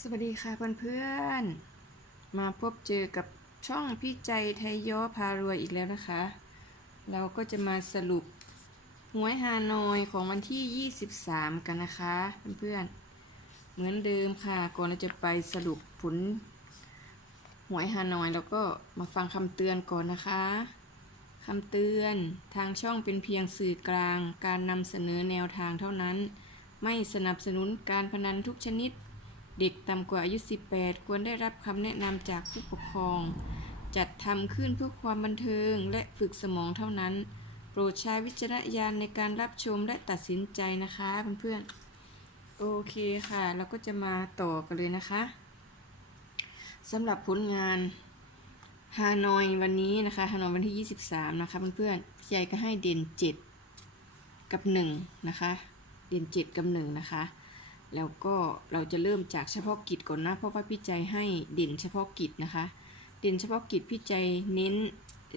สวัสดีค่ะเพื่อนๆ มาพบเจอกับช่องพี่ใจไทยย้อพารวยอีกแล้วนะคะ เราก็จะมาสรุปหวยฮานอยของวันที่ 23 กันนะคะเพื่อนๆ เหมือนเดิมค่ะก่อนเราจะไปสรุปผลหวยฮานอยแล้วก็มาฟังคำเตือนก่อนนะคะคำเตือนทางช่องเป็นเพียงสื่อกลาง การนำเสนอแนวทางเท่านั้น ไม่สนับสนุนการพนันทุกชนิด เด็กต่ำกว่าอายุ 18 ควรได้รับคำแนะนำจากผู้ปกครอง จัดทำขึ้นเพื่อความบันเทิงและฝึกสมองเท่านั้น โปรดใช้วิจารณญาณในการรับชมและตัดสินใจนะคะเพื่อนๆ โอเคค่ะ เราก็จะมาต่อกันเลยนะคะสำหรับผลงานฮานอยวันนี้นะคะฮานอยวันที่ 23 นะคะเพื่อนๆพี่ใหญ่ก็ให้เด่น 7 กับ 1 นะคะ เด่น 7 กับ 1 นะคะ แล้วก็เราจะเริ่มจากเฉพาะกิจก่อนนะ เพราะว่าพี่ใจให้เด่นเฉพาะกิจนะคะ เด่นเฉพาะกิจพี่ใจเน้น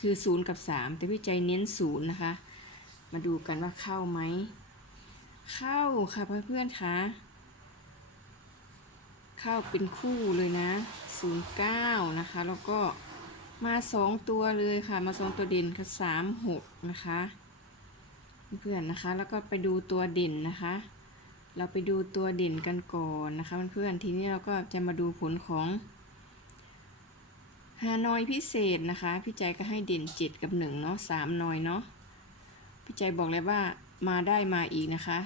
คือ 0 กับ 3 แต่พี่ใจเน้น 0 นะคะ มาดูกันว่าเข้าไหม เข้าค่ะเพื่อนๆคะเข้าเป็นคู่เลยนะ 09 นะคะ แล้วก็มา 2 ตัวเลยค่ะ มา 2 ตัวเด่นคือ3 6 นะคะ เพื่อนๆนะคะ แล้วก็ไปดูตัวเด่นนะคะ เราไปดูตัวเด่นกันก่อนนะคะเพื่อนๆทีนี้เราก็จะมาดูผลของฮานอยพิเศษนะคะ พี่ใจก็ให้เด่น 7 กับ 1 เนาะ3นอยเนาะพี่ใจบอกเลยว่ามาได้มาอีกนะคะ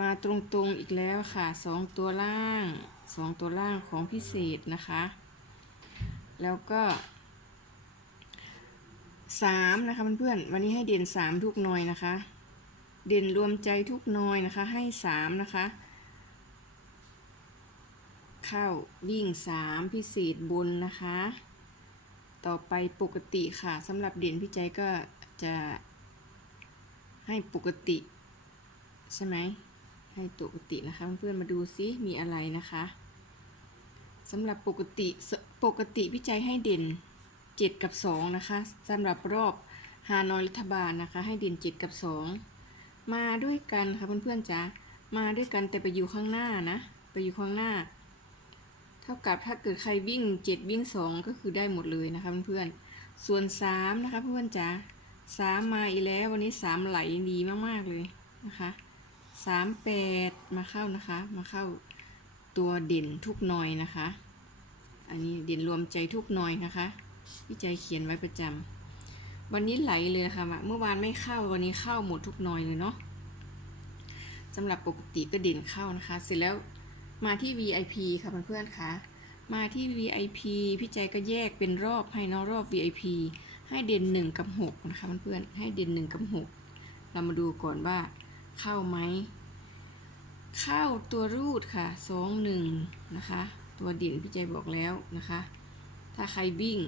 มาตรงๆอีกแล้วค่ะ 2 ตัวล่าง 2 ตัวล่างของพิเศษนะคะ แล้วก็3นะคะเพื่อนๆวันนี้ให้เด่น 3 ทุกหน่อยนะคะ เด่นรวมใจทุกน้อยนะคะ ให้สามนะคะ เข้าวิ่งสามพิเศษบนนะคะ ต่อไปปกติค่ะสำหรับเด่นพี่ใจก็จะให้ปกติ ใช่ไหมให้ปกตินะคะ เพื่อนๆมาดูซิมีอะไรนะคะสำหรับปกติปกติพี่ใจให้เด่น 7 กับ 2 นะคะสำหรับรอบฮานอยรัฐบาลนะคะ ให้เด่น 7 กับ 2 มาด้วยกันค่ะเพื่อนๆจ๋ามาด้วยกันแต่ไปอยู่ข้างหน้านะ ไปอยู่ข้างหน้า เท่ากับถ้าเกิดใครวิ่งเจ็ดวิ่งสองก็คือได้หมดเลยนะคะเพื่อนๆส่วนสามนะคะเพื่อนๆจ๋าสามมาอีกแล้ววันนี้สามไหลดีมากๆเลยนะคะสามแปดมาเข้านะคะ มาเข้าตัวเด่นทุกหน่อยนะคะ อันนี้เด่นรวมใจทุกหน่อยนะคะพี่ใจเขียนไว้ประจำ วันนี้ไหลเลยนะคะเมื่อวานไม่เข้าวันนี้เข้าหมดทุกหน่อยเลยเนาะสำหรับปกติก็เด่นเข้านะคะ เสร็จแล้วมาที่ VIP ค่ะเพื่อนๆคะมาที่ VIP พี่ใจก็แยกเป็นรอบให้นอรอบ VIP ให้เด่น1กับ6นะคะเพื่อนๆให้เด่น1กับ6เรามาดูก่อนว่าเข้าไหมเข้าตัวรูดค่ะ2 1นะคะ ตัวเด่นพี่ใจบอกแล้วนะคะ ถ้าใครวิ่ง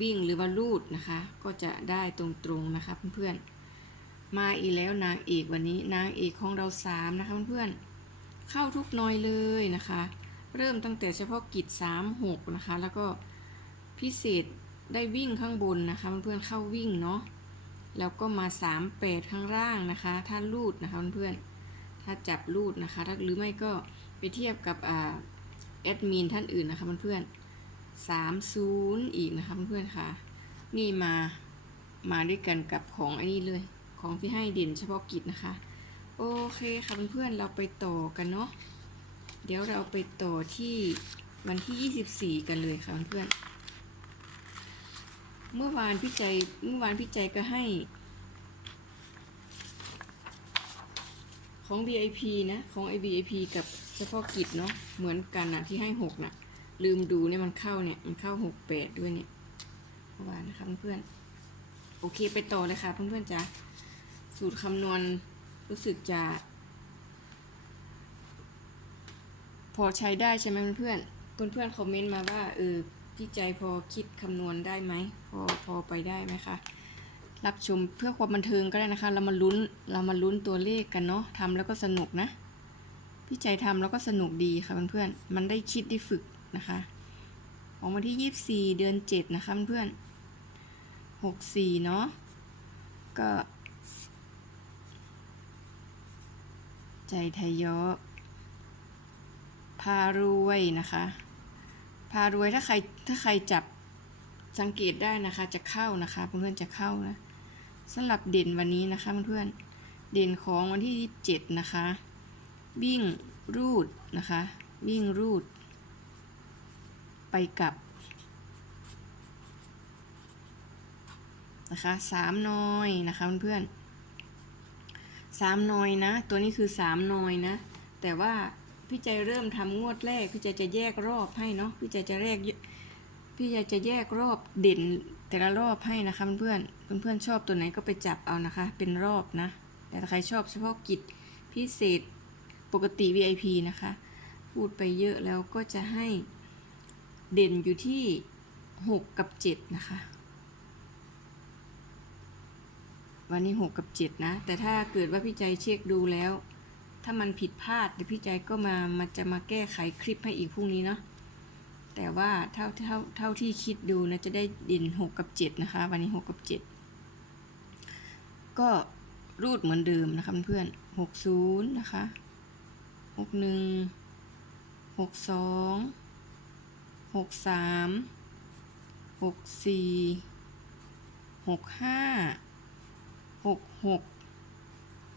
วิ่งหรือว่าลูดนะคะ ก็จะได้ตรงๆนะคะเพื่อนๆ มาอีกแล้วนางเอกวันนี้นางเอกของเราสามนะคะเพื่อนๆ เข้าทุกน้อยเลยนะคะ เริ่มตั้งแต่เฉพาะกิจสามหกนะคะ แล้วก็พิเศษได้วิ่งข้างบนนะคะเพื่อนๆเข้าวิ่งเนาะ แล้วก็มาสามแปดข้างล่างนะคะ ถ้าลูดนะคะเพื่อนๆ ถ้าจับลูดนะคะ หรือไม่ก็ไปเทียบกับอแอดมินท่านอื่นนะคะเพื่อนๆ สามศูนย์อีกนะคะเพื่อนๆค่ะ นี่มามาด้วยกันกับของไอ้นี่เลย ของที่ให้เด่นเฉพาะกิจนะคะ โอเคค่ะเพื่อนๆเราไปต่อกันเนาะเดี๋ยวเราไปต่อที่วันที่ 24 กันเลยค่ะเพื่อนเมื่อวานพี่ใจเมื่อวานพี่ใจก็ให้ ของ VIP นะ ของ i VIP กับเฉพาะกิจเนาะเหมือนกันนะที่ให้หกนะ ลืมดูเนี่ยมันเข้าเนี่ยมันเข้าหกแปดด้วยเนี่ยเมื่อวานนะคะเพื่อนๆโอเคไปต่อเลยค่ะเพื่อนๆจ้ะสูตรคำนวณรู้สึกจะ พอใช้ได้ใช่ไหมเพื่อนๆเพื่อนคอมเมนต์มาว่าเออพี่ใจพอคิดคำนวณได้ไหมพอพอไปได้ไหมคะรับชมเพื่อความบันเทิงก็ได้นะคะ เรามาลุ้นเรามาลุ้นตัวเลขกันเนาะทำแล้วก็สนุกนะ พี่ใจทำแล้วก็สนุกดีค่ะเพื่อนๆมันได้คิดได้ฝึก นะคะ ของวันที่ 24 เดือน 7 นะคะเพื่อน64 เนาะ ก็ใจไทยยอพารวยนะคะ พารวยถ้าใครถ้าใครจับสังเกตได้นะคะจะเข้านะคะเพื่อนๆจะเข้านะสำหรับเด่นวันนี้นะคะเพื่อนๆเด่นของวันที่ 7 นะคะ วิ่งรูดนะคะ วิ่งรูด ไปกับนะคะสามนอยนะคะเพื่อนๆสามนอยนะ ตัวนี้คือสามนอยนะ แต่ว่าพี่ใจเริ่มทำงวดแรกพี่ใจจะแยกรอบให้เนาะพี่ใจจะแยกพี่ใจจะแยกรอบเด่นแต่ละรอบให้นะคะเพื่อนๆเพื่อนๆชอบตัวไหนก็ไปจับเอานะคะ เป็นรอบนะ แต่ถ้าใครชอบเฉพาะกิจพิเศษปกติ VIP นะคะ พูดไปเยอะแล้วก็จะให้ เด่นอยู่ที่6กับ7นะคะ วันนี้6กับ7นะ แต่ถ้าเกิดว่าพี่ใจเช็คดูแล้ว ถ้ามันผิดพลาดเดี๋ยวพี่ใจก็มามาจะมาแก้ไขคลิปให้อีกพรุ่งนี้เนาะแต่ว่าเท่าเท่าเท่าที่คิดดูนะจะได้เด่น6กับ7นะคะ วันนี้6กับ7ก็รูดเหมือนเดิมนะคะเพื่อน60นะคะ 61 62 63 64 65 66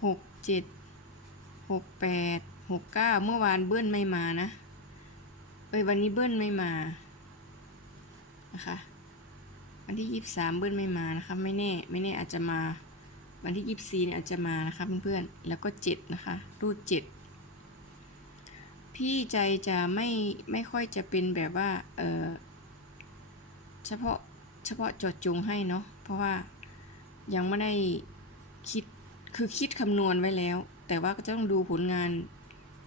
67 68 69เมื่อวานเบิ้ลไม่มานะเอ้ยวันนี้เบิ้ลไม่มานะคะวันที่ยี่สามเบิ้ลไม่มานะคะ ไม่แน่ไม่แน่อาจจะมา วันที่ยี่สี่เนี่ยอาจจะมานะคะเพื่อนๆแล้วก็เจ็ดนะคะ รูดเจ็ด พี่ใจจะไม่ไม่ค่อยจะเป็นแบบว่า เออเฉพาะเฉพาะจดจงให้เนาะเพราะว่ายังไม่ได้คิดคือคิดคำนวณไว้แล้ว แต่ว่าก็จะต้องดูผลงาน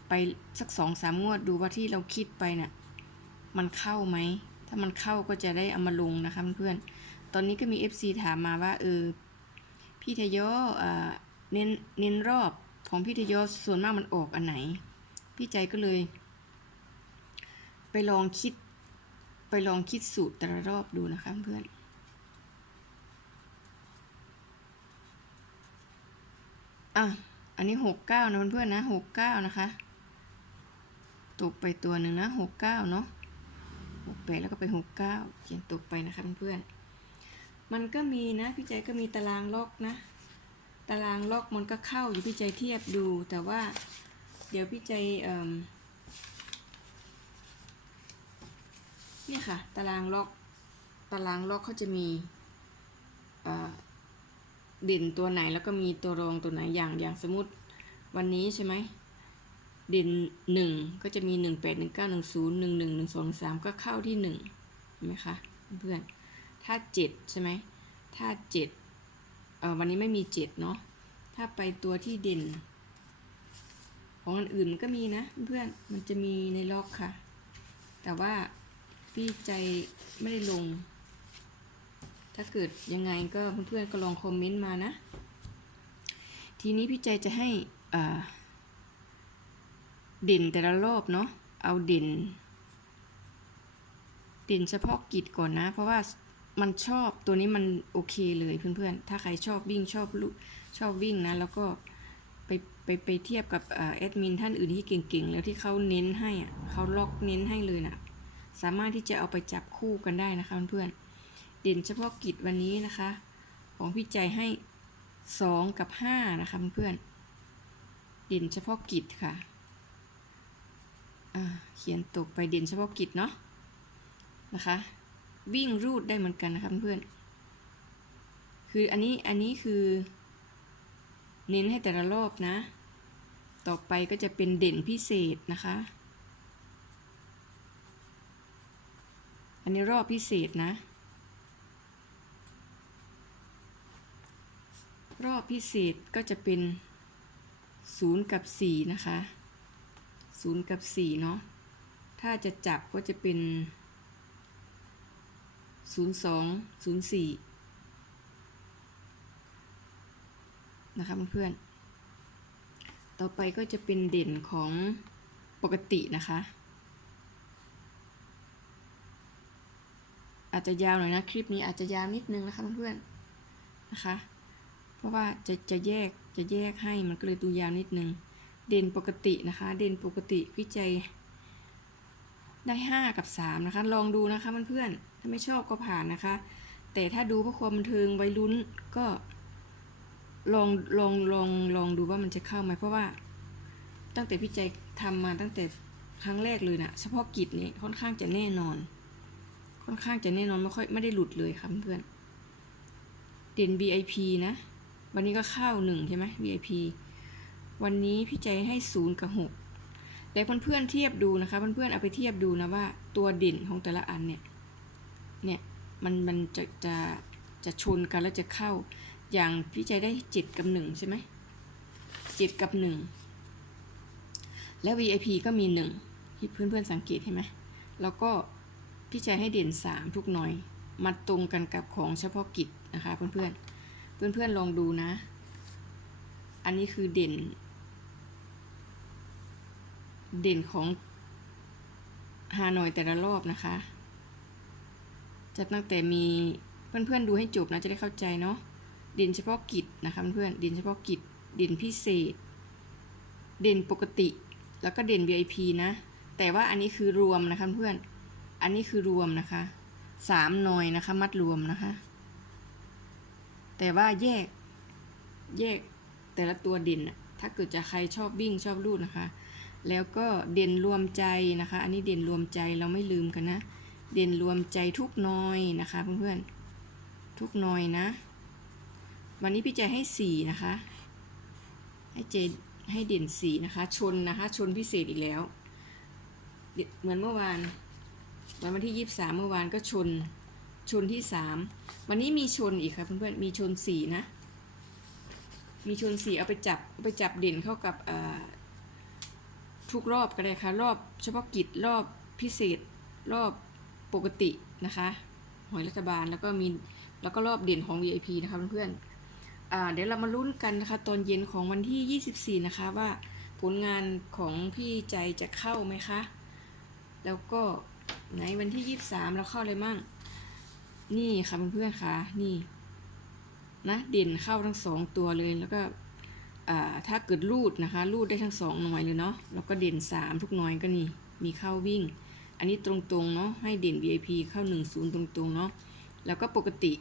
ไปสักสองสามงวดดูว่าที่เราคิดไปน่ะมันเข้าไหม ถ้ามันเข้าก็จะได้เอามาลงนะคะเพื่อนตอนนี้ก็มี FC ถามมาว่าเออพี่ทยอเน้นเน้นรอบของพี่ทยอส่วนมากมันออกอันไหน พี่ใจก็เลย ไปลองคิด ไปลองคิดสูตรแต่ละรอบดูนะคะเพื่อนอะอันนี้หกเก้านะเพื่อนๆนะหกเก้านะคะ ตกไปตัวหนึ่งนะหกเก้าเนาะหกแปดแล้วก็ไปหกเก้าเขียนตกไปนะคะเพื่อนๆมันก็มีนะพี่ใจก็มีตารางล็อกนะ ตารางล็อกมันก็เข้าอยู่พี่ใจเทียบดู แต่ว่า เดี๋ยวพี่ใจเอ่มนี่ยค่ะ ตารางล็อก ตารางล็อกเขาจะมีเอ่อด่นตัวไหนแล้วก็มีตัวรองตัวไหนอย่างอย่างสมมติวันนี้ใช่ไหมเด่นหนึ่งก็จะมีหนึ่งแปดหนึ่งเก้าหนึ่งศูนย์หนึ่งหนึ่งหนึ่งสองสามก็เข้าที่หนึ่งเห็นไหมคะเพื่อนถ้าเจ็ดใช่ไหมถ้าเจ็ดวันนี้ไม่มีเจ็ดเนาะถ้าไปตัวที่เด่น ของอันอื่นมันก็มีนะเพื่อนมันจะมีในล็อกค่ะ แต่ว่าพี่ใจไม่ได้ลง ถ้าเกิดยังไงก็เพื่อนๆก็ลองคอมเมนต์มานะ ทีนี้พี่ใจจะให้เด่นแต่ละรอบเนาะ เอาเด่น เด่นเฉพาะกิจก่อนนะ เพราะว่ามันชอบตัวนี้มันโอเคเลยเพื่อนๆ ถ้าใครชอบวิ่งชอบลุชอบวิ่งนะ แล้วก็ ไปไปเทียบกับแอดมินท่านอื่นที่เก่งๆ แล้วที่เขาเน้นให้อะเขาล็อกเน้นให้เลยนะสามารถที่จะเอาไปจับคู่กันได้นะคะเพื่อนเด่นเฉพาะกิจวันนี้นะคะ ของพี่ใจให้สองกับห้านะคะเพื่อนเด่นเฉพาะกิจค่ะเขียนตกไปเด่นเฉพาะกิจเนาะนะคะ วิ่งรูดได้เหมือนกันนะคะเพื่อนคืออันนี้อันนี้คือ เน้นให้แต่ละรอบนะ ต่อไปก็จะเป็นเด่นพิเศษนะคะ อันนี้รอบพิเศษนะ รอบพิเศษก็จะเป็น 0 กับ 4 นะคะ 0 กับ 4 เนาะ ถ้าจะจับก็จะเป็น 02 04 นะคะเพื่อนๆ ต่อไปก็จะเป็นเด่นของปกตินะคะ อาจจะยาวหน่อยนะคลิปนี้อาจจะยาวนิดนึงนะคะเพื่อนๆนะคะ เพราะว่าจะจะแยกจะแยกให้มันก็เลยดูยาวนิดนึง เด่นปกตินะคะ เด่นปกติพี่ใจได้ห้ากับสามนะคะ ลองดูนะคะเพื่อนๆถ้าไม่ชอบก็ผ่านนะคะ แต่ถ้าดูเพื่อความบันเทิงไวรุ่นก็ ลองลองลองลองดูว่ามันจะเข้าไหมเพราะว่า ตั้งแต่พี่ใจทำมาตั้งแต่ครั้งแรกเลยนะเฉพาะกิจนี่ค่อนข้างจะแน่นอน ค่อนข้างจะแน่นอนไม่ค่อยไม่ได้หลุดเลยค่ะเพื่อนเด่น VIP นะ วันนี้ก็เข้าหนึ่งใช่ไหม VIP วันนี้พี่ใจให้ศูนย์กับหกแล้วเพื่อนๆเทียบดูนะคะ เพื่อนๆเอาไปเทียบดูนะว่าตัวเด่นของแต่ละอันเนี่ยเนี่ยมันมันจะจะจะชนกันแล้วจะเข้า อย่างพี่ใจได้เจ็ดกับหนึ่งใช่ไหมเจ็ดกับหนึ่งแล้ว VIP ก็มีหนึ่งที่เพื่อนๆสังเกตเห็นไหมแล้วก็พี่ใจให้เด่นสามทุกหน่อยมาตรงกันกับของเฉพาะกิจนะคะเพื่อนๆเพื่อนๆลองดูนะ อันนี้คือเด่น เด่นของฮานอยแต่ละรอบนะคะจะตั้งแต่มีเพื่อนๆดูให้จบนะจะได้เข้าใจเนาะ ด่นเฉพาะกิจนะคะเพื่อนเด่นเฉพาะกิจเด่นพิเศษ เด่นปกติ แล้วก็เด่น VIP นะ แต่ว่าอันนี้คือรวมนะคะเพื่อน อันนี้คือรวมนะคะสามหน่อยนะคะ มัดรวมนะคะ แต่ว่าแยกแยกแต่ละตัวเด่นถ้าเกิดจะใครชอบวิ่งชอบรูดนะคะ แล้วก็เด่นรวมใจนะคะ อันนี้เด่นรวมใจเราไม่ลืมกันนะ เด่นรวมใจทุกน้อยนะคะเพื่อนๆทุกน้อยนะ วันนี้พี่ใจให้สี่นะคะ ให้เจให้เด่นสีนะคะ ชนนะคะ ชนพิเศษอีกแล้ว เหมือนเมื่อวาน วันวันที่ยี่สามเมื่อวานก็ชน ชนที่สาม วันนี้มีชนอีกค่ะเพื่อนๆ มีชนสี่นะ มีชนสี่เอาไปจับเอาไปจับเด่นเข้ากับทุกรอบก็ได้ค่ะ รอบเฉพาะกิจรอบพิเศษรอบปกตินะคะ หอยรัฐบาลแล้วก็มีแล้วก็รอบเด่นของ VIP นะคะเพื่อนๆ เดี๋ยวเรามาลุ้นกันนะคะตอนเย็นของวันที่ 24 นะคะว่าผลงานของพี่ใจจะเข้าไหมคะ แล้วก็ไหนวันที่ 23 เราเข้าอะไรมั่ง นี่ค่ะเพื่อนๆค่ะนี่นะเด่นเข้าทั้งสองตัวเลยแล้วก็ถ้าเกิดรูดนะคะรูดได้ทั้งสองหน่วยเลยเนาะแล้วก็เด่น 3 ทุกหน่วยก็นี่มีเข้าวิ่ง อันนี้ตรงๆเนาะให้เด่น VIP เข้า 10 ตรงๆเนาะแล้วก็ปกติ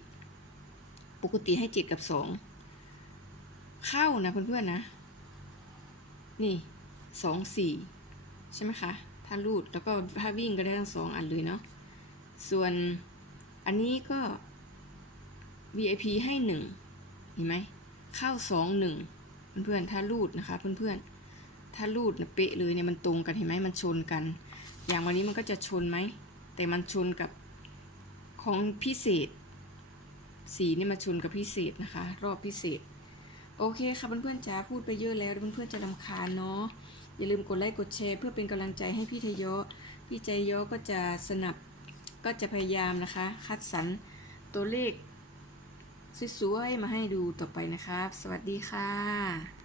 ปกติให้ 7 กับ 2 เข้านะเพื่อนๆนะ นี่สองสี่ใช่ไหมคะ ถ้ารูดแล้วก็ถ้าวิ่งก็ได้ทั้งสองอันเลยเนาะ ส่วนอันนี้ก็ VIP ให้หนึ่งเห็นไหม เข้าสองหนึ่งเพื่อนๆ ถ้ารูดนะคะเพื่อนๆ ถ้ารูดนะเป๊ะเลยเนี่ยมันตรงกันเห็นไหมมันชนกัน อย่างวันนี้มันก็จะชนไหม แต่มันชนกับของพิเศษ สีนี่มาชนกับพิเศษนะคะ รอบพิเศษ โอเคค่ะเพื่อนๆจ๋าพูดไปเยอะแล้วเดี๋ยวเพื่อนๆจะรำคาญเนาะอย่าลืมกดไลค์กดแชร์เพื่อเป็นกำลังใจให้พี่ทยอพี่ใจยอก็จะสนับก็จะพยายามนะคะ คัดสรรตัวเลขสวยๆมาให้ดูต่อไปนะคะสวัสดีค่ะ